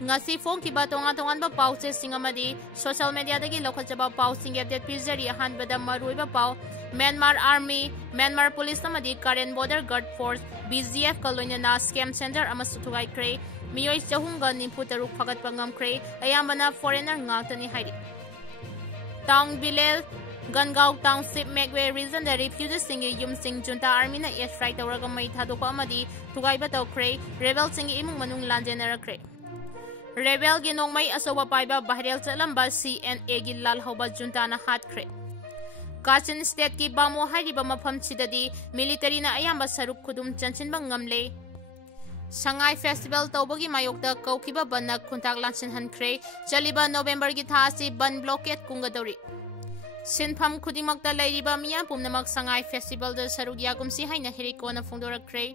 ngasi phone ki ba tongan ba pau che singamadi social media dagi lokhachaba pau sing update pizari han bada marui ba pau Myanmar Army Myanmar Police namadi Karen Border Guard Force BGF kaloina na scam center ama sutugai kre mioi chahunga nimpu taruk phagat pangam kre ayamana foreigner ngakani hairi Tang Bilel Gangau Township Megway region the refugees singi yum sing junta army na airstrike tawraga mai thadokpa amadi tugai ba tawkre rebel singi imung manung lanjenara kre Rebel gi Nongmei asoba paiba bahrel chalamba CNA gi lal hoba junta na Hatkhre Kachin state ki bamo hariba mafam chidadi military na ayamba saruk khudum chanchin bang ngamle Shanghai Festival tawbagi mayokda kaukiba banna khuntak lanchin hankre chaliba November gi thasi ban blockade kungadori Sinpham khudimakta lairiba miya pumnamak Shanghai Festival da saruk yagumsi haina heriko na phongdorakre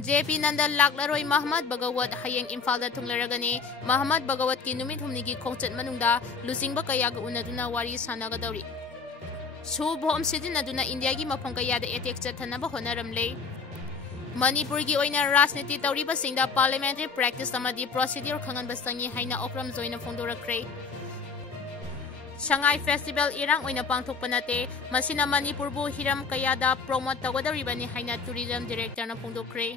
JP Nandal Laklaroi Muhammad Bagawat hayeng Imphal da thunglaragani Muhammad Bagawat ki numit humni gi khongchat manungda lusingba kaya ga unaduna wari sanagadori Su bom sidinaduna India gi mafam kaya da attack chathanaba honaramle Manipur gi oina rajniti tawriba singda parliamentary practice amadi procedure khangan basangi haina okram joina phongdorakre Shanghai Festival irang oina pangthokpa nate masina Manipur bu hiram kaya da promote tawadoribani haina tourism director na phongdokre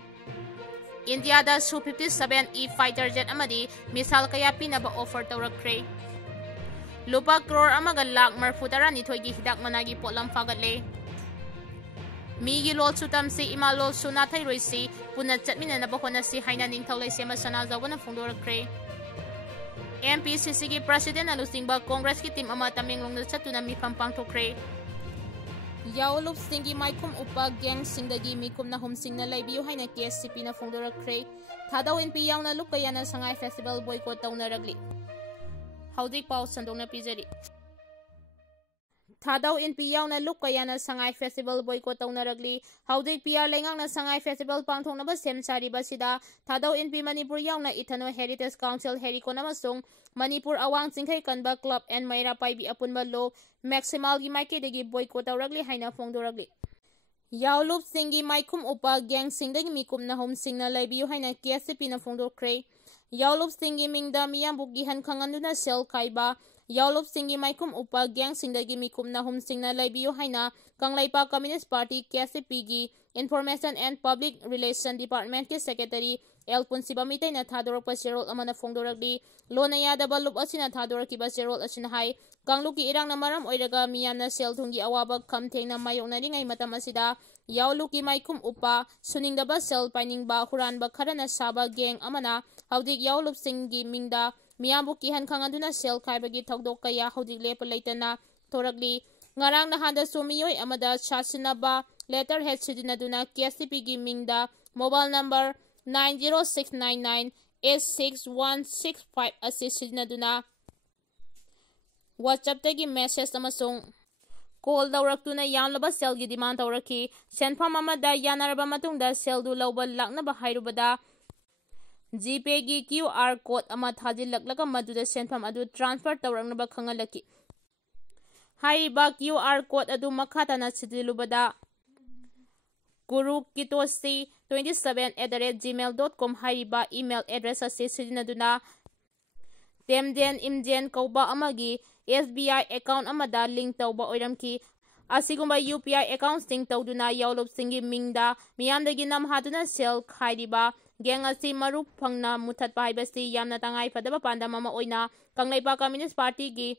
India da Su-57 E-fighter jet amadi missile kaya pinaba offer tawrakre Lupa crore amaga lakh marfutara nithoi gi hidak managi potlam phagatle Migi lol sutam si ima lol suna thairoi si puna chatmina na bahona si haina ningthaulai sema sana zawna phongdorakre MPCC ki president alusingba Congress ki team ama Tamenglong da chatuna mifam pangthokre Yaulup singi maikum upa gang singdagi mikum na hum singna laibiu haina KSCP na phongdorakre Thadou NP yauna lukayana Shanghai Festival boycott tawnaragli Haudik pau sandongna pijari Thadou NP yauna lukayana Shanghai Festival boycott tawnaragli Haudik PR lengangna Shanghai Festival pangthoknaba semsari basida Thadou NP Manipur yauna Ithano Heritage Council Herikon amasung Manipur awang chingkhai kanba club and Maira paibi apunba lo maximal gi maike degi boycott tawragli haina phongdoragli Yaulup singi maikum upa gang singdagi mikum na hom singna laibiu haina KSCP na phongdokre Yaulup singi mingda miyambuk gi han khanganduna sel kaiba Yaulup singi maikum upa gang singdagi mikum na hom singna laibiu haina Kangla Communist Party KSCP gi Information and Public Relations Department ke Secretary El Punsibamitai na thadorokpa serol amana phongdoragli lona yadaba lup asina thadorkiba serol asina hai Kangluki irang na maram oiraga miyamna sel thungi awaba khamthengna mayoknaringai matam asida Yauluki maikum upa suningdaba sel painingba huranba kharana saba gang amana haudik Yaulup singi mingda miyambu kihan khanganduna sel khaibagi thokdok kaya haudik lepa leitana thoragli ngarang na handa sumioi amada chasinaba letterhead sidinaduna KSCP gi mingda mobile number 90699866165 asi sidinaduna WhatsApp tagi message amasung call dawraktuna yanlaba sel gi demand tawraki senpham amada yanaraba matungda sel du lawba laknaba hairubada GPay gi QR code ama thajillaklaga maduda senpham adu transfer tawraknaba khangalaki haiba QR code adu Makha Tana sidilubada Guru Kitosi 27@gmail.com haiba email address asi sidinaduna Temden Imjen kauba amagi SBI account amada link tawba oiramki asigumba UPI account sing tawduna Yaulup singi mingda miyamdagi nam haduna sel khairiba gang asi marup phangna muthatpa haibasi yamna tangai fadaba pandam ama oina Kangla Communist Party gi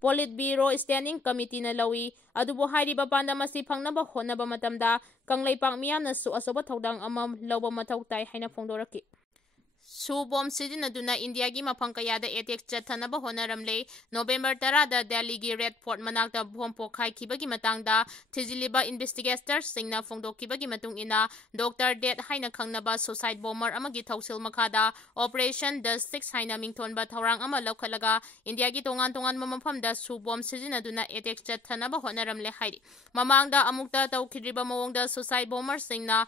Politburo Standing Committee na lawi adubo hairiba pandam asi phangnaba honaba matamda Kangla miyamna su asoba thodang ama lawba mathau tai haina phongdoraki Su bom sidinaduna India gi mafam kaya da attack chathanaba honaramle November 10 da Delhi gi Red Fort manakta bom pokhai khibagi matangda thijiliba investigators singna phongdokibagi matung ina Dr. Dead haina khangnaba suicide bomber amagi thausil makhada Operation the 6 haina mingthonba thorang ama laukhalaga India gi tongan mamafam da su bom sidinaduna attack chathanaba honaramle hairi mamangda amukta tawkhidriba mawongda suicide bomber singna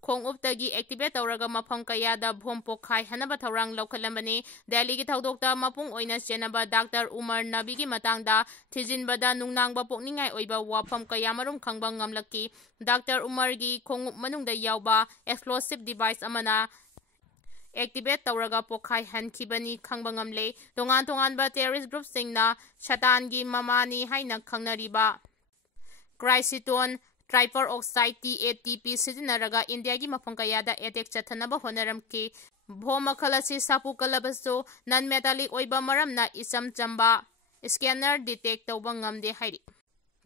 Khonguptagi activate tawraga mafam kaya da bom pokhai hanaba thorang laukalambani Delhi gi thaudokta mapung oina chenaba Dr. Umar Nabi gi matangda thijinbada nungnangba pokningai oiba wafam kaya marum khangba ngamlaki Dr. Umar gi khongup manungda yawba explosive device amana activate tawraga pokhai hankhibani khangba ngamle tongan tonganba terrorist group singna shatangi mamani haina khangnariba Chrysitone Triperoxide TATP sizinaraga India gi mafam kayada attack chathanaba honaramki bom makhal asi sapu kalabaso non metallic oiba maramna isam chamba scanner detect tawba ngamde hairi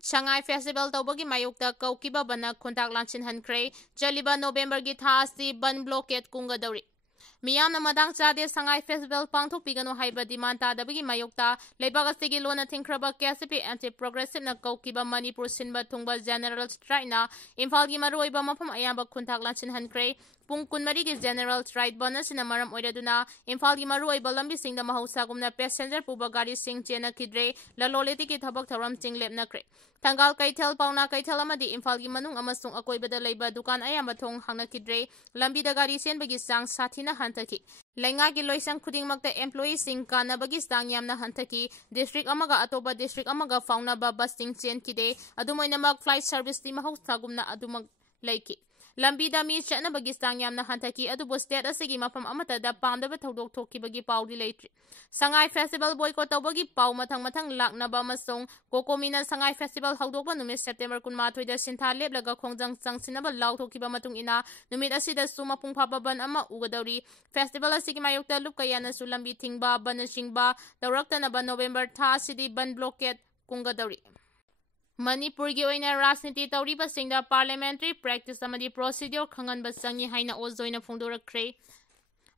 Shanghai Festival tawbagi mayukta kaukiba bana khuntak lanchin hankre chaliba November gi tha asi ban blockade kunga dawri Miyamna madang chade Shanghai Festival pangthok pigano haiba demand tadabagi mayukta leibag asigi lona thingkraba KSP anti-progressive na kaukiba Manipur sinba thungba general strike na Imphal gi maruoiba mafam ayamba khuntak lanchin hankre pung kunmari gi general strike bonus na maram oiraduna Imphal gi maruoiba lambi singda mahausa gumna passenger puba gari sing chena kidre laloleti ki thabak tharam chinglep nakre Tangal Kaitel Pauna Kaitel amadi Imphal gi manung amasung akoibada leiba dukan ayamba thong hangna kidre lambi da gari senbagi sang sathina hantaki lenga gi loisang khuding makta employee sing kana bagi sang yamna hantaki district amaga atoba district amaga fauna ba busing chen kide adumoina mak flight service ti mahausa gumna adumak laiki lambi da mi chana bagi sang yamna hantaki adubo state asigi mapam amata da pamdaba thodok thokki bagi paudi leitri Shanghai Festival boycott tawbagi paw mathang laknaba masong kokomina Shanghai Festival hawdokba numit September 12 da sintha leplaga khongjang changsinaba law thokkiba matung ina numit asida suma pung phaba ban ama ugadawri festival asigi mayokta lupkayana sulambi thingba banachingba tawraktanaba November tha sidi ban blockade kungadawri Manipur gi oina rajniti tawriba singda parliamentary practice amadi procedure khanganba sangi haina ozoina phongdorakre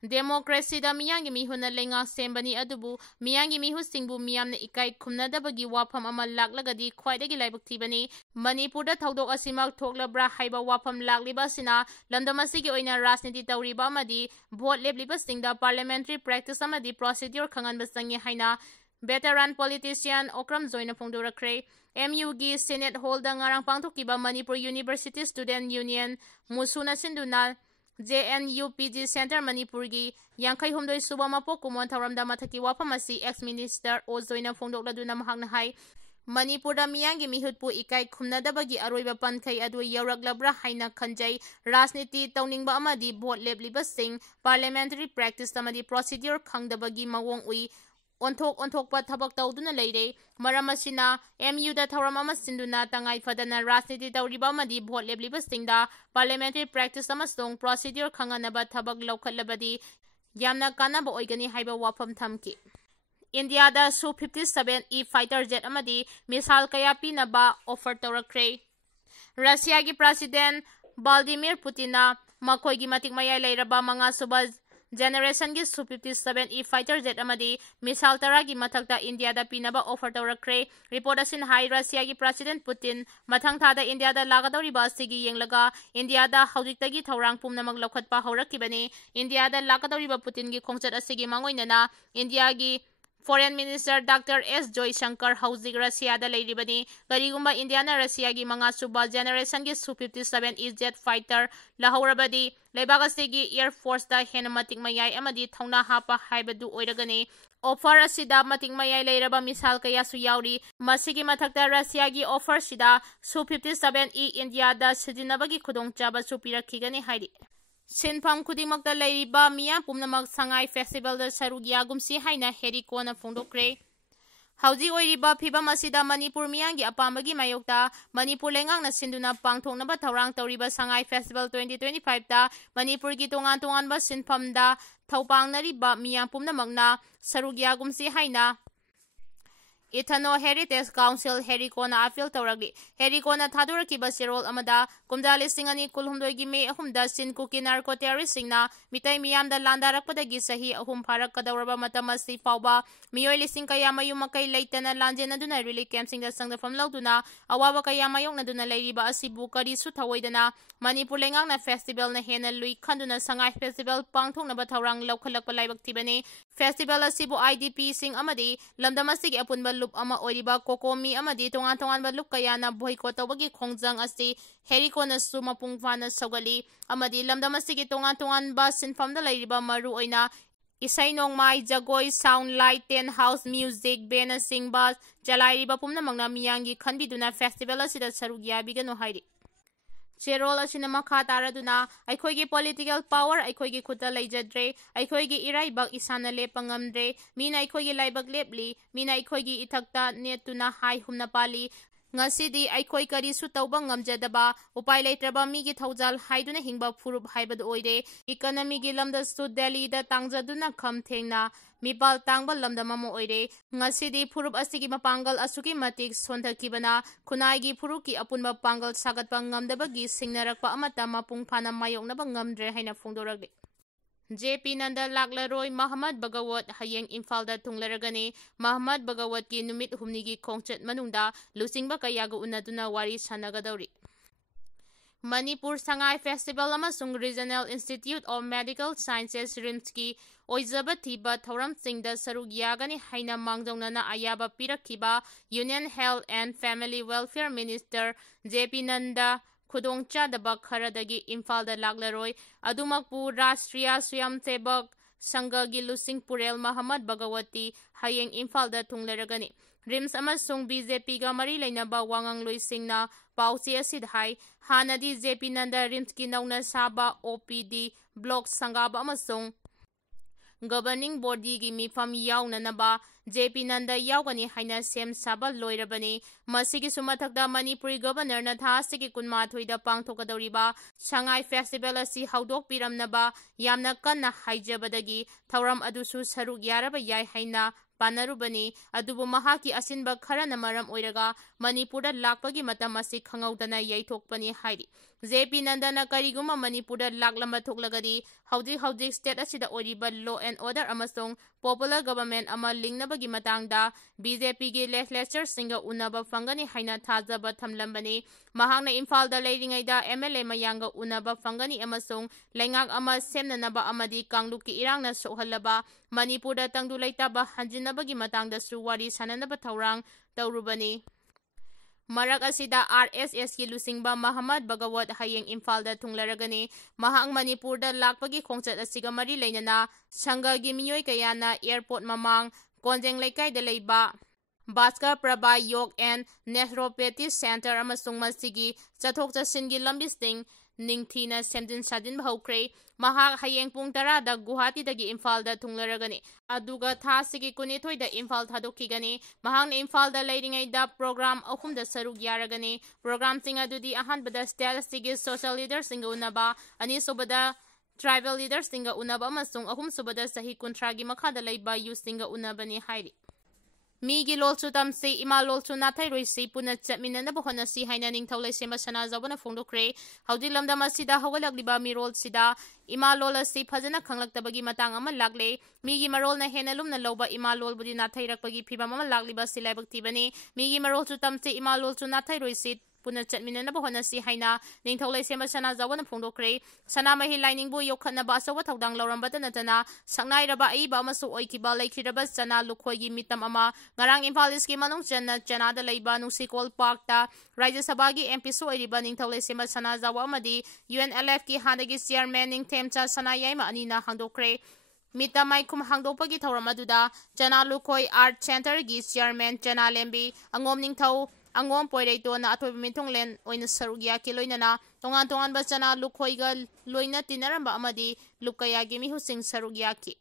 Democracy da miyangi mihuna lenga sembani adubu miyangi mihu singbu miyamna ikai khumnadabagi wafam ama laklagadi khwaidagi laibak thibani Manipur da thodok asimak thoklabra haiba wafam lakliba sina lamdamasigi oina rajniti tawriba amadi vote lebliba singda parliamentary practice amadi procedure khanganba sangi haina veteran politician Okram Joina phongdorakre MU gi Senate Hall da ngarang pangthokiba Manipur University Student Union musuna sinduna JNU PG Center Manipur gi Yankai Homdoi Suba Mapo Kumon Tharamda Mathaki Wapamasi ex-minister Ozoina Phongdokladuna mahakna hai Manipur da miyangi mihutpu ikai khumnadabagi aroiba pankai adu yawraklabra haina khanjai rajniti tawningba amadi vote lebliba sing parliamentary practice amadi procedure khangdabagi mawong ui onthokpa thabak tawduna leire maramasina MU da thoram ama sinduna tangai fadana rajniti tawriba amadi vote lebliba singda parliamentary practice amasong procedure khanganaba thabak laukhatlabadi yamna kanaba oigani haiba wafam thamki India da Su-57 fighter jet amadi missile kaya pinaba offer tawrakre Russia gi president Vladimir Putin na makhoi gi matik mayai leiraba manga suba generation gi Su-57 fighter jet amadi missile tara gi mathakta India da pinaba offer tawrakre report asin hai Russia gi president Putin mathang tha da India da lagadori ba sigi yenglaga India da haujik gi thorang pumnamak lokhatpa haurakibani India da lagadori ba Putin gi khongchat asigi mangoinana India gi Foreign Minister Dr. S. Joy Shankar Haujik Russia da leiribani karigumba India na Russia gi manga suba generation gi Su-57 jet fighter lahaurabadi lebagasigi Air Force da henamatik mayai amadi thauna hapa haibadu oiragani offer asida matik mayai leiraba misal kaya su yauri masigi mathakta Russia gi offer sida Su-57 India da sijinabagi khudongchaba su pirakhigani hairi Sinpham khudingmakta leiriba miya pumnamak Shanghai Festival da saruk yagumsi haina herikona phongdokre Hauji oiriba phibam asida Manipur miyangi apambagi mayokta Manipur lengangna sinduna pangthoknaba thorang tawriba Shanghai Festival 2025 ta Manipur gi tongan ba sinpham da thaupangnariba miya pumnamakna saruk yagumsi haina Ethno Heritage Council Herikona appeal tawragli Herikona thadurakiba sirol amada kumdali singani kulhumdoi gi me ahumda sin kuki narco terrorist singna mitai miyamda landarakpadagi sahi ahum pharak kadawraba matamasi fawba mioi lising kaya mayumakai leitana lanjena duna relief camp singda sangdafam lauduna awaba kaya mayokna duna leiriba asibu kari su thawoidana Manipur lengangna festival na hena lui khanduna Shanghai Festival pangthoknaba thorang laukhalakpa laibak thibani festival asibu IDP sing amadi lamdamasigi apunba lup ama oiriba kokomi amadi tongan ba lup kayana boycott tawbagi khongjang asi herikona su mapungfana sagali amadi lamdamasigi tongan ba sinfamda leiriba maru oina Isai Nongmei Jagoi Sound Light Tent House Music Band Singba Jalairiba pumna magna miyangi khanbiduna festival asida saruk yabigano hairi ꯆꯦꯔꯣꯜ ꯑꯁꯤꯅ ꯃꯈꯥ ꯇꯥꯔꯗꯨꯅ ꯑꯩꯈꯣꯏꯒꯤ political power ꯑꯩꯈꯣꯏꯒꯤ ꯈꯨꯠꯇ ꯂꯩꯖꯗ꯭ꯔꯦ, ꯑꯩꯈꯣꯏꯒꯤ ꯏꯔꯩꯕꯛ ꯏꯁꯥꯅ ꯂꯦꯞꯄ ꯉꯝꯗ꯭ꯔꯦ, ꯃꯤꯅ ꯑꯩꯈꯣꯏꯒꯤ ꯂꯥꯏꯕꯛ ꯂꯦꯞꯂꯤ, ꯃꯤꯅ ꯑꯩꯈꯣꯏꯒꯤ ꯏꯊꯛꯇ ꯅꯦꯠꯇꯨꯅ ꯍꯥꯏ ꯍꯨꯝꯅ ꯄꯥꯜꯂꯤ, ꯉꯁꯤꯗꯤ ꯑꯩꯈꯣꯏ ꯀꯔꯤꯁꯨ ꯇꯧꯕ ꯉꯝꯖꯗꯕ, ꯎꯄꯥꯏ ꯂꯩꯇ꯭ꯔꯕ ꯃꯤꯒꯤ ꯊꯧꯖꯥꯜ ꯍꯥꯏꯗꯨꯅ ꯍꯤꯡꯕ ꯐꯨꯔꯨꯞ ꯍꯥꯏꯕꯗꯨ ꯑꯣꯏꯔꯦ꯫ ꯏꯀꯣꯅꯣꯃꯤꯒꯤ ꯂꯝꯗꯁꯨ ꯗꯦꯜꯂꯤꯗ ꯇꯥꯡꯖꯗꯨꯅ ꯈꯝ ꯊꯦꯡꯅ ꯃꯤꯄꯥꯜ ꯇꯥꯡꯕ ꯂꯝꯗꯝ ꯑꯃ ꯑꯣꯏꯔꯦ꯫ ꯉꯁꯤꯗꯤ ꯐꯨꯔꯨꯞ ꯑꯁꯤꯒꯤ ꯃꯄꯥꯡꯒꯜ ꯑꯁꯨꯛꯀꯤ ꯃꯇꯤꯛ ꯁꯣꯟꯊꯈꯤꯕꯅ ꯈꯨꯟꯅꯥꯏꯒꯤ ꯐꯨꯔꯨꯞꯀꯤ ꯑꯄꯨꯟꯕ ꯄꯥꯡꯒꯜ ꯁꯥꯒꯠꯄ ꯉꯝꯗꯕꯒꯤ ꯁꯤꯡꯅꯔꯛꯄ ꯑꯃꯠꯇ ꯃꯄꯨꯡ ꯐꯥꯅ ꯃꯥꯌꯣꯛꯅꯕ ꯉꯝꯗ꯭ꯔꯦ ꯍꯥꯏꯅ ꯐꯣꯡꯗꯣꯔꯛꯂꯤ꯫ ꯖꯦ.ꯄꯤ. ꯅꯟꯗ ꯂꯥꯛꯂꯔꯣꯏ, ꯃꯍꯃꯗ ꯕꯒꯋꯠ ꯍꯌꯦꯡ ꯏꯝꯐꯥꯜꯗ ꯊꯨꯡꯂꯔꯒꯅꯤ꯫ ꯃꯍꯃꯗ ꯕꯒꯋꯠꯀꯤ ꯅꯨꯃꯤꯠ ꯍꯨꯝꯅꯤꯒꯤ ꯈꯣꯡꯆꯠ ꯃꯅꯨꯡꯗ ꯂꯨꯆꯤꯡꯕ ꯀꯌꯥꯒ ꯎꯅꯗꯨꯅ ꯋꯥꯔꯤ ꯁꯥꯅꯒꯗꯧꯔꯤ꯫ ꯃꯅꯤꯄꯨꯔ ꯁꯉꯥꯏ ꯐꯦꯁꯇꯤꯚꯦꯜ ꯑꯃꯁꯨꯡ regional institute of medical sciences ꯔꯤꯝꯁꯀꯤ ꯑꯣꯏꯖꯕ ꯊꯤꯕ ꯊꯧꯔꯝꯁꯤꯡꯗ ꯁꯔꯨꯛ ꯌꯥꯒꯅꯤ ꯍꯥꯏꯅ ꯃꯥꯡꯖꯧꯅꯅ ꯑꯌꯥꯕ ꯄꯤꯔꯛꯈꯤꯕ union health and family welfare minister J P. Nadda ꯈꯨꯗꯣꯡꯆꯥꯗꯕ ꯈꯔꯗꯒꯤ ꯏꯝꯐꯥꯜꯗ ꯂꯥꯛꯂꯔꯣꯏ꯫ ꯑꯗꯨꯃꯛꯄꯨ ꯔꯥꯁꯇ꯭ꯔꯤꯌꯥ ꯁ꯭ꯋꯌꯝꯁꯦꯕꯛ ꯁꯪꯘꯒꯤ ꯂꯨꯆꯤꯡ ꯄꯨꯔꯦꯜ ꯃꯍꯃꯗ ꯕꯒꯋꯇꯤ ꯍꯌꯦꯡ ꯏꯝꯐꯥꯜꯗ ꯊꯨꯡꯂꯔꯒꯅꯤ꯫ ꯔꯤꯝꯁ ꯑꯃꯁꯨꯡ ꯕꯤ.ꯖꯦ.ꯄꯤꯒ ꯃꯔꯤ ꯂꯩꯅꯕ ꯋꯥꯉꯥꯡꯂꯣꯏꯁꯤꯡꯅ ꯄꯥꯎꯆꯦ ꯑꯁꯤꯗ ꯍꯥꯏ꯫ ꯍꯥꯟꯅꯗꯤ ꯖꯦ.ꯄꯤ. ꯅꯟꯗ ꯔꯤꯝꯁꯀꯤ ꯅꯧꯅ ꯁꯥꯕ ꯑꯣ.ꯄꯤ.ꯗꯤ. ꯕ꯭ꯂꯣꯛ ꯁꯪꯒꯥꯕ ꯑꯃꯁꯨꯡ ꯒꯕꯔꯅꯤꯡ ꯕꯣꯗꯤꯒꯤ ꯃꯤꯐꯝ ꯌꯥꯎꯅꯅꯕ ꯖꯦ.ꯄꯤ. ꯅꯟꯗ ꯌꯥꯎꯒꯅꯤ ꯍꯥꯏꯅ ꯁꯦꯝ ꯁꯥꯕ ꯂꯣꯏꯔꯕꯅꯤ꯫ ꯃꯁꯤꯒꯤꯁꯨ ꯃꯊꯛꯇ ꯃꯅꯤꯄꯨꯔꯤ ꯒꯕꯔꯅꯔꯅ ꯊꯥ ꯑꯁꯤꯒꯤ 22ꯗ ꯄꯥꯡꯊꯣꯛꯀꯗꯧꯔꯤꯕ ꯁꯉꯥꯏ ꯐꯦꯁꯇꯤꯚꯦꯜ ꯑꯁꯤ ꯍꯧꯗꯣꯛꯄꯤꯔꯝꯅꯕ ꯌꯥꯝꯅ ꯀꯟꯅ ꯍꯥꯏꯖꯕꯗꯒꯤ ꯊꯧꯔꯝ ꯑꯗꯨꯁꯨ ꯁꯔꯨꯛ ꯌꯥꯔꯕ ꯌꯥꯏ ꯍꯥꯏꯅ ꯄꯥꯅꯔꯨꯕꯅꯤ꯫ ꯑꯗꯨꯕꯨ ꯃꯍꯥꯛꯀꯤ ꯑꯁꯤꯟꯕ ꯈꯔꯅ ꯃꯔꯝ ꯑꯣꯏꯔꯒ ꯃꯅꯤꯄꯨꯔꯗ ꯂꯥꯛꯄꯒꯤ ꯃꯇꯝ ꯑꯁꯤ ꯈꯪꯍꯧꯗꯅ ꯌꯩꯊꯣꯛꯄꯅꯤ ꯍꯥꯏꯔꯤ꯫ ꯖꯦ.ꯄꯤ. ꯅꯟꯗꯅ ꯀꯔꯤꯒꯨꯝꯕ ꯃꯅꯤꯄꯨꯔꯗ ꯂꯥꯛꯂꯝꯕ ꯊꯣꯛꯂꯒꯗꯤ ꯍꯧꯖꯤꯛ ꯁ꯭ꯇꯦꯠ ꯑꯁꯤꯗ ꯑꯣꯏꯔꯤꯕ ꯂꯣ ꯑꯦꯟꯗ ꯑꯣꯔꯗꯔ ꯑꯃꯁꯨꯡ ꯄꯣꯄꯨꯂꯔ ꯒꯚꯔꯟꯃꯦꯟꯠ ꯑꯃ ꯂꯤꯡꯅꯕꯒꯤ ꯃꯇꯥꯡꯗ ꯕꯤ.ꯖꯦ.ꯄꯤꯒꯤ ꯂꯦꯖꯤꯁꯂꯦꯆꯔꯁꯤꯡꯒ ꯎꯅꯕ ꯐꯪꯒꯅꯤ ꯍꯥꯏꯅ ꯊꯥꯖꯕ ꯊꯝꯂꯝꯕꯅꯤ꯫ ꯃꯍꯥꯛꯅ ꯏꯝꯐꯥꯜꯗ ꯂꯩꯔꯤꯉꯩꯗ ꯑꯦꯝ.ꯑꯦꯜ.ꯑꯦ. ꯃꯌꯥꯝꯒ ꯎꯅꯕ ꯐꯪꯒꯅꯤ ꯑꯃꯁꯨꯡ ꯂꯩꯉꯥꯛ ꯑꯃ ꯁꯦꯝꯅꯅꯕ ꯑꯃꯗꯤ ꯀꯥꯡꯂꯨꯞꯀꯤ ꯏꯔꯥꯡꯅ ꯁꯣꯛꯍꯜꯂꯕ ꯃꯅꯤꯄꯨꯔꯗ ꯇꯪꯗꯨ ꯂꯩꯇꯥꯕ ꯍꯟꯖꯤꯟꯅꯕꯒꯤ ꯃꯇꯥꯡꯗꯁꯨ ꯋꯥꯔꯤ ꯁꯥꯅꯅꯕ ꯊꯧꯔꯥꯡ ꯇꯧꯔꯨꯕꯅꯤ꯫ ꯃꯔꯛ ꯑꯁꯤꯗ ꯑꯥꯔ.ꯑꯦꯁ.ꯑꯦꯁꯀꯤ ꯂꯨꯆꯤꯡꯕ ꯃꯍꯃꯗ ꯕꯒꯋꯠ ꯍꯌꯦꯡ ꯏꯝꯐꯥꯜꯗ ꯊꯨꯡꯂꯔꯒꯅꯤ꯫ ꯃꯍꯥꯛ ꯃꯅꯤꯄꯨꯔꯗ ꯂꯥꯛꯄꯒꯤ ꯈꯣꯡꯆꯠ ꯑꯁꯤꯒ ꯃꯔꯤ ꯂꯩꯅꯅ ꯁꯪꯘꯒꯤ ꯃꯤꯑꯣꯏ ꯀꯌꯥꯅ ꯑꯦꯌꯔꯄꯣꯔꯠ ꯃꯃꯥꯡ ꯀꯣꯟꯖꯦꯡ ꯂꯩꯀꯥꯏꯗ ꯂꯩꯕ ꯚꯥꯁꯀꯔ ꯄ꯭ꯔꯚꯥ ꯌꯣꯒ ꯑꯦꯟꯗ ꯅꯦꯆꯔꯣꯄꯦꯊꯤ ꯁꯦꯟꯇꯔ ꯑꯃꯁꯨꯡ ꯃꯁꯤꯒꯤ ꯆꯠꯊꯣꯛ ꯆꯠꯁꯤꯟꯒꯤ ꯂꯝꯕꯤꯁꯤꯡ ꯅꯤꯡꯊꯤꯅ ꯁꯦꯝꯖꯤꯟ ꯁꯥꯖꯤꯟꯕ ꯍꯧꯈ꯭ꯔꯦ꯫ ꯃꯍꯥꯛ ꯍꯌꯦꯡ ꯄꯨꯡ 10ꯗ ꯒꯨꯋꯥꯍꯥꯇꯤꯗꯒꯤ ꯏꯝꯐꯥꯜꯗ ꯊꯨꯡꯂꯔꯒꯅꯤ ꯑꯗꯨꯒ ꯊꯥ ꯑꯁꯤꯒꯤ 22ꯗ ꯏꯝꯐꯥꯜ ꯊꯥꯗꯣꯛꯈꯤꯒꯅꯤ꯫ ꯃꯍꯥꯛꯅ ꯏꯝꯐꯥꯜꯗ ꯂꯩꯔꯤꯉꯩꯗ ꯄ꯭ꯔꯣꯒ꯭ꯔꯥꯝ 3ꯗ ꯁꯔꯨꯛ ꯌꯥꯔꯒꯅꯤ꯫ ꯄ꯭ꯔꯣꯒ꯭ꯔꯥꯝꯁꯤꯡ ꯑꯗꯨꯗꯤ ꯑꯍꯥꯟꯕꯗ ꯁ꯭ꯇꯦꯠ ꯑꯁꯤꯒꯤ ꯁꯣꯁꯤꯌꯦꯜ ꯂꯤꯗꯔꯁꯤꯡꯒ ꯎꯅꯕ, ꯑꯅꯤꯁꯨꯕꯗ ꯇ꯭ꯔꯥꯏꯕꯦꯜ ꯂꯤꯗꯔꯁꯤꯡꯒ ꯎꯅꯕ ꯑꯃꯁꯨꯡ ꯑꯍꯨꯝꯁꯨꯕꯗ ꯆꯍꯤ 30ꯒꯤ ꯃꯈꯥꯗ ꯂꯩꯕ ꯌꯨꯊꯁꯤꯡꯒ ꯎꯅꯕꯅꯤ ꯍꯥꯏꯔꯤ꯫ ꯃꯤꯒꯤ ꯂꯣꯜꯁꯨ ꯇꯝꯁꯤ, ꯏꯃꯥ ꯂꯣꯜꯁꯨ ꯅꯥꯊꯩꯔꯣꯏꯁꯤ, ꯄꯨꯟꯅ ꯆꯠꯃꯤꯟꯅꯅꯕ ꯍꯣꯠꯅꯁꯤ ꯍꯥꯏꯅ ꯅꯤꯡꯊꯧ ꯂꯩꯁꯦꯝꯕ ꯁꯅꯥꯖꯥꯎꯕꯅ ꯐꯣꯡꯗꯣꯛꯈ꯭ꯔꯦ꯫ ꯍꯧꯖꯤꯛ ꯂꯝꯗꯝ ꯑꯁꯤꯗ ꯍꯧꯒꯠꯂꯛꯂꯤꯕ ꯃꯤꯔꯣꯜꯁꯤꯗ ꯏꯃꯥ ꯂꯣꯜ ꯑꯁꯤ ꯐꯖꯅ ꯈꯪꯂꯛꯇꯕꯒꯤ ꯃꯇꯥꯡ ꯑꯃ ꯂꯥꯛꯂꯦ꯫ ꯃꯤꯒꯤ ꯃꯔꯣꯜꯅ ꯍꯦꯟꯅ ꯂꯨꯝꯅ ꯂꯧꯕ ꯏꯃꯥ ꯂꯣꯜꯕꯨꯗꯤ ꯅꯥꯊꯩꯔꯛꯄꯒꯤ ꯐꯤꯚꯝ ꯑꯃ ꯂꯥꯛꯂꯤꯕꯁꯤ ꯂꯥꯏꯕꯛ ꯊꯤꯕꯅꯤ꯫ ꯃꯤꯒꯤ ꯃꯔꯣꯜꯁꯨ ꯇꯝꯁꯤ, ꯏꯃꯥ ꯂꯣꯜꯁꯨ ꯅꯥꯊꯩꯔꯣꯏꯁꯤ, ꯄꯨꯟꯅ ꯆꯠꯃꯤꯟꯅꯅꯕ ꯍꯣꯠꯅꯁꯤ ꯍꯥꯏꯅ ꯅꯤꯡꯊꯧ ꯂꯩꯁꯦꯝꯕ ꯁꯅꯥꯖꯥꯎꯕꯅ ꯐꯣꯡꯗꯣꯛꯈ꯭ꯔꯦ꯫ ꯁꯅꯥꯃꯍꯤ ꯂꯥꯏꯅꯤꯡꯕꯨ ꯌꯣꯛꯈꯠꯅꯕ ꯑꯆꯧꯕ ꯊꯧꯗꯥꯡ ꯂꯧꯔꯝꯕꯇ ꯅꯠꯇꯅ ꯁꯛꯅꯥꯏꯔꯕ ꯑꯏꯕ ꯑꯃꯁꯨ ꯑꯣꯏꯈꯤꯕ ꯂꯩꯈꯤꯗ꯭ꯔꯕ ꯆꯅꯥ ꯂꯨꯈꯣꯏꯒꯤ ꯃꯤꯇꯝ ꯑꯃ ꯉꯔꯥꯡ ꯏꯝꯐꯥꯜ ꯏꯁꯀꯤ ꯃꯅꯨꯡ ꯆꯟꯅ ꯆꯅꯥꯗ ꯂꯩꯕ ꯅꯨꯡꯁꯤꯀꯣꯜ ꯄꯥꯔꯛꯇ ꯔꯥꯖ꯭ꯌ ꯁꯚꯥꯒꯤ ꯑꯦꯝ.ꯄꯤꯁꯨ ꯑꯣꯏꯔꯤꯕ ꯅꯤꯡꯊꯧ ꯂꯩꯁꯦꯝꯕ ꯁꯅꯥꯖꯥꯎꯕ ꯑꯃꯗꯤ ꯌꯨ.ꯑꯦꯟ.ꯑꯦꯜ.ꯑꯦꯐꯀꯤ ꯍꯥꯟꯅꯒꯤ ꯆꯤꯌꯔꯃꯦꯟ ꯅꯤꯡꯊꯦꯝꯆꯥ ꯁꯅꯥꯌꯥꯏꯃ ꯑꯅꯤꯅ ꯍꯥꯡꯗꯣꯛꯈ꯭ꯔꯦ꯫ ꯃꯤꯇꯝ ꯃꯥꯏꯈꯨꯝ ꯍꯥꯡꯗꯣꯛꯄꯒꯤ ꯊꯧꯔꯝ ꯑꯗꯨꯗ ꯆꯅꯥ ꯂꯨꯈꯣꯏ ꯑꯥꯔꯠ ꯁꯦꯟꯇꯔꯒꯤ ꯆꯤꯌꯔꯃꯦꯟ ꯆꯅꯥꯂꯦꯝꯕꯤ ꯑꯉꯣꯝ ꯅꯤꯡꯊꯧ ꯑꯉꯣꯝ ꯄꯣꯏꯔꯩꯇꯣꯟꯅ ꯑꯊꯣꯏꯕ ꯃꯤꯊꯨꯡꯂꯦꯟ ꯑꯣꯏꯅ ꯁꯔꯨꯛ ꯌꯥꯈꯤ꯫ ꯂꯣꯏꯅꯅ ꯇꯣꯉꯥꯟ ꯇꯣꯉꯥꯟꯕ ꯆꯅꯥ ꯂꯨꯈꯣꯏꯒ ꯂꯣꯏꯅ ꯇꯤꯟꯅꯔꯝꯕ ꯑꯃꯗꯤ ꯂꯨꯞ ꯀꯌꯥꯒꯤ ꯃꯤꯍꯨꯠꯁꯤꯡ ꯁꯔꯨꯛ ꯌꯥꯈꯤ꯫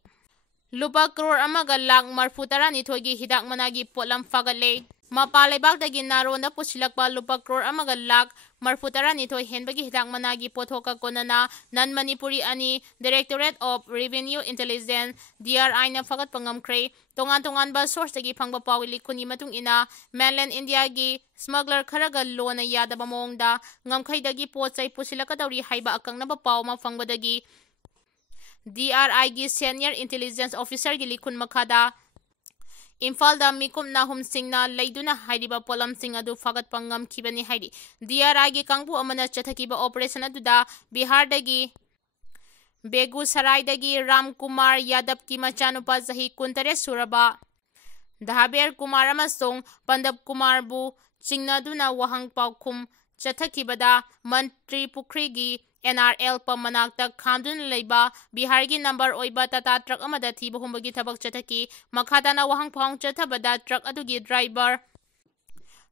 ꯂꯨꯄꯥ ꯀ꯭ꯔꯣꯔ ꯑꯃꯒ ꯂꯥꯈ 42ꯒꯤ ꯍꯤꯗꯥꯛ ꯃꯅꯥꯒꯤ ꯄꯣꯠꯂꯝ ꯐꯥꯒꯠꯂꯦ꯫ ꯃꯄꯥꯟ ꯂꯩꯕꯥꯛꯇꯒꯤ ꯅꯥꯔꯣꯟꯗ ꯄꯨꯁꯤꯜꯂꯛꯄ ꯂꯨꯄꯥ ꯀ꯭ꯔꯣꯔ ꯑꯃꯒ ꯂꯥꯈ 42 ꯍꯦꯟꯕꯒꯤ ꯍꯤꯗꯥꯛ ꯃꯅꯥꯒꯤ ꯄꯣꯠꯊꯣꯛꯀ ꯀꯣꯟꯅꯅ ꯅꯟ ꯃꯅꯤꯄꯨꯔꯤ ꯑꯅꯤ ꯗꯥꯏꯔꯦꯛꯇꯣꯔꯦꯠ ꯑꯣꯐ ꯔꯦꯚꯤꯅ꯭ꯌꯨ ꯏꯟꯇꯦꯂꯤꯖꯦꯟꯁ (DRI)ꯅ ꯐꯥꯒꯠꯄ ꯉꯝꯈ꯭ꯔꯦ꯫ ꯇꯣꯉꯥꯟ ꯇꯣꯉꯥꯟꯕ ꯁꯣꯔꯁꯇꯒꯤ ꯐꯪꯕ ꯄꯥꯎꯒꯤ ꯂꯤꯈꯨꯟꯒꯤ ꯃꯇꯨꯡ ꯏꯟꯅ ꯃꯦꯟꯂꯦꯟꯗ ꯏꯟꯗꯤꯌꯥꯒꯤ ꯁ꯭ꯃꯒꯂꯔ ꯈꯔꯒ ꯂꯣꯟꯅ ꯌꯥꯗꯕ ꯃꯑꯣꯡꯗ ꯉꯝꯈꯩꯗꯒꯤ ꯄꯣꯠ-ꯆꯩ ꯄꯨꯁꯤꯜꯂꯛꯀꯗꯧꯔꯤ ꯍꯥꯏꯕ ꯑꯀꯛꯅꯕ ꯄꯥꯎ ꯑꯃ ꯐꯪꯕꯗꯒꯤ DRIꯒꯤ ꯁꯦꯅꯤꯌꯔ ꯏꯟꯇꯦꯂꯤꯖꯦꯟꯁ ꯑꯣꯐꯤꯁꯔꯒꯤ ꯂꯤꯈꯨꯟ ꯃꯈꯥꯗ ꯏꯝꯐꯥꯜꯗ ꯃꯤꯀꯨꯞ ꯅꯥꯍꯨꯝꯁꯤꯡꯅ ꯂꯩꯗꯨꯅ ꯍꯥꯏꯔꯤꯕ ꯄꯣꯠꯂꯝꯁꯤꯡ ꯑꯗꯨ ꯐꯥꯒꯠꯄ ꯉꯝꯈꯤꯕꯅꯤ ꯍꯥꯏꯔꯤ꯫ DRIꯒꯤ ꯀꯥꯡꯕꯨ ꯑꯃꯅ ꯆꯠꯊꯈꯤꯕ ꯑꯣꯄꯔꯦꯁꯟ ꯑꯗꯨꯗ ꯕꯤꯍꯥꯔꯗꯒꯤ ꯕꯦꯒꯨꯁꯔꯥꯏꯗꯒꯤ ꯔꯥꯝꯀꯨꯃꯥꯔ ꯌꯥꯗꯕꯀꯤ ꯃꯆꯥꯅꯨꯄꯥ ꯆꯍꯤ 23 ꯁꯨꯔꯕ ꯙꯥꯕꯦꯔ ꯀꯨꯃꯥꯔ ꯑꯃꯁꯨꯡ ꯄꯟꯗꯕ ꯀꯨꯃꯥꯔꯕꯨ ꯆꯤꯡꯅꯗꯨꯅ ꯋꯥꯍꯪ ꯄꯥꯎꯈꯨꯝ ꯆꯠꯊꯈꯤꯕꯗ ꯃꯟꯇ꯭ꯔꯤ ꯄꯨꯈ꯭ꯔꯤꯒꯤ NRL ꯄꯝ ꯃꯅꯥꯛꯇ ꯈꯥꯝꯗꯨꯅ ꯂꯩꯕ ꯕꯤꯍꯥꯔꯒꯤ ꯅꯝꯕꯔ ꯑꯣꯏꯕ ꯇꯥꯇꯥ ꯇ꯭ꯔꯛ ꯑꯃꯗ ꯊꯤꯕ ꯍꯨꯝꯕꯒꯤ ꯊꯕꯛ ꯆꯠꯊꯈꯤ꯫ ꯃꯈꯥ ꯇꯥꯅ ꯋꯥꯍꯪ ꯄꯥꯎꯈꯨꯝ ꯆꯠꯊꯕꯗ ꯇ꯭ꯔꯛ ꯑꯗꯨꯒꯤ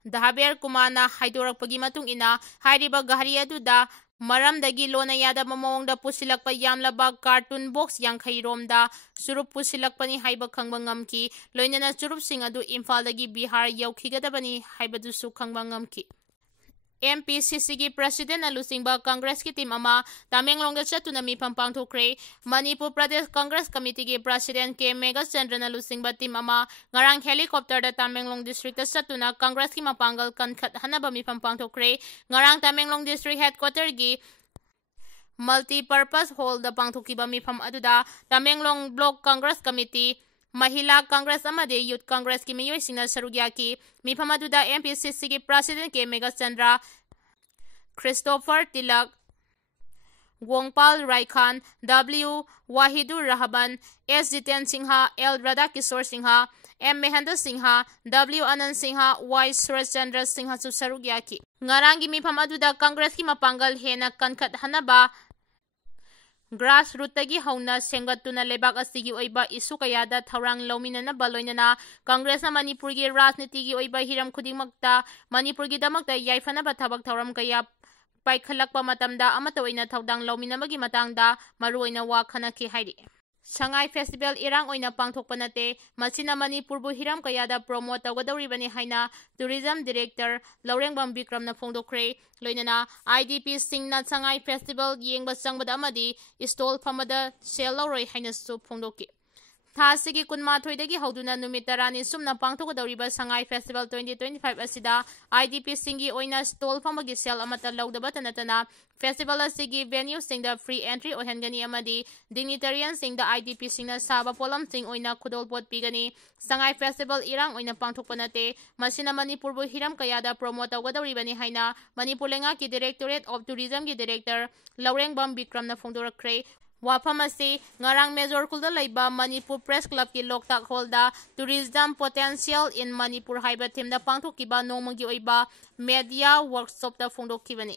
Dhaber Kumana haidorakpagi matung ina hairiba gari aduda maramdagi lona yada mamawangda pusilakpa yamlaba cartoon box yankhairomda surup pusilakpani haiba khangba ngamki loinana surup sing adu Imphaldagi Bihar yaukhigedabani haibadusu khangba ngamki. MPCC की president लुसिंगबा Congress की team अमा तामेंगलोंग चतुना मिफम पांगथोखरे मणिपुर प्रदेश Congress committee की president के mega Chandran लुसिंगबा team अमा ngarang helicopter दा Tamenglong district चतुना Congress की मपांगल कनखत हनबा मिफम पांगथोखरे ngarang Tamenglong district headquarter की multipurpose hall दा पांगथोखिबा मिफम अदुदा तामेंगलोंग ब्लॉक कांग्रेस कमिटी महिला कांग्रेस अमदे यूथ कांग्रेस की मियोय सिंगना सरुगिया की मिफम अदुदा एमपीसीसी की प्रेसिडेंट के मेगा चंद्रा क्रिस्टोफर तिलक वोंगपाल रायखान W Wahidur Rahman S Jiten Sinha L Radha Kishore Sinha M Mahendra Sinha W Anand Sinha Y Suresh Chandra Sinha सरुगिया की ngarang gi मिफम अदुदा कांग्रेस की मपांगल हेना कनखत हनबा ग्रास रूट तगी हौना सेंगतुना लेबाक असिगी ओइबा इसु कयादा थौरांग लौमिनना बलोइनना कांग्रेस मणिपुर की राजनीति की ओइबा हिरम खुदिमक्ता मणिपुर की दमक्ता याइफनबा थबक थौरम कया पाइखलकपा मतमदा अमत ओइना थौदांग लौमिनबगी मतंगदा मरुओइना वा खनखि हाइरि संगाई फेस्टिवल इरांग ओइना पांगथोकपा नते मसिना मणिपुरबु हिरम कयादा प्रमोट तौगदौरिबनी हाइना टूरिज्म डायरेक्टर लौरेंगबम विक्रमना फोंदोखरे लोइनना आईडीपी सिंगना संगाई फेस्टिवल येंगबा चंगबदा अमदी स्टॉल फमदा सेल लौरोय हाइनासु फोंदोकि थासिगी कुनमाथोइदगी हौदुना नुमित तरानी सुमना पांगथोकदौरिबा संगाई फेस्टिवल 2025 असिदा आईडीपी सिंगी ओइना स्टॉल फमगी सेल अमता लौदबता नतना फेस्टिवल असिगी वेन्यू सिंगदा फ्री एंट्री ओहनगनी अमदी डिग्निटरियन सिंगदा आईडीपी सिंगना साबा पोलम सिंग ओइना खुदोलपोट पिगनी संगाई फेस्टिवल इरांग ओइना पांगथोकपा नते मसिना मणिपुरबु हिरम कयादा प्रमोट तौगदौरिबनी हाइना मणिपुर लेंगा की डायरेक्टोरेट ऑफ टूरिज्म की डायरेक्टर लौरेंगबम विक्रमना फोंदोरखरे वाफम असी ngarang मेजर कुलदा लैबा मणिपुर प्रेस क्लब की लोकताक हॉलदा टूरिज्म पोटेंशियल इन मणिपुर हाइबा थीमदा पांगथोकिबा नोंमगी ओइबा मीडिया वर्कशॉप दा फोंदोखिबनी।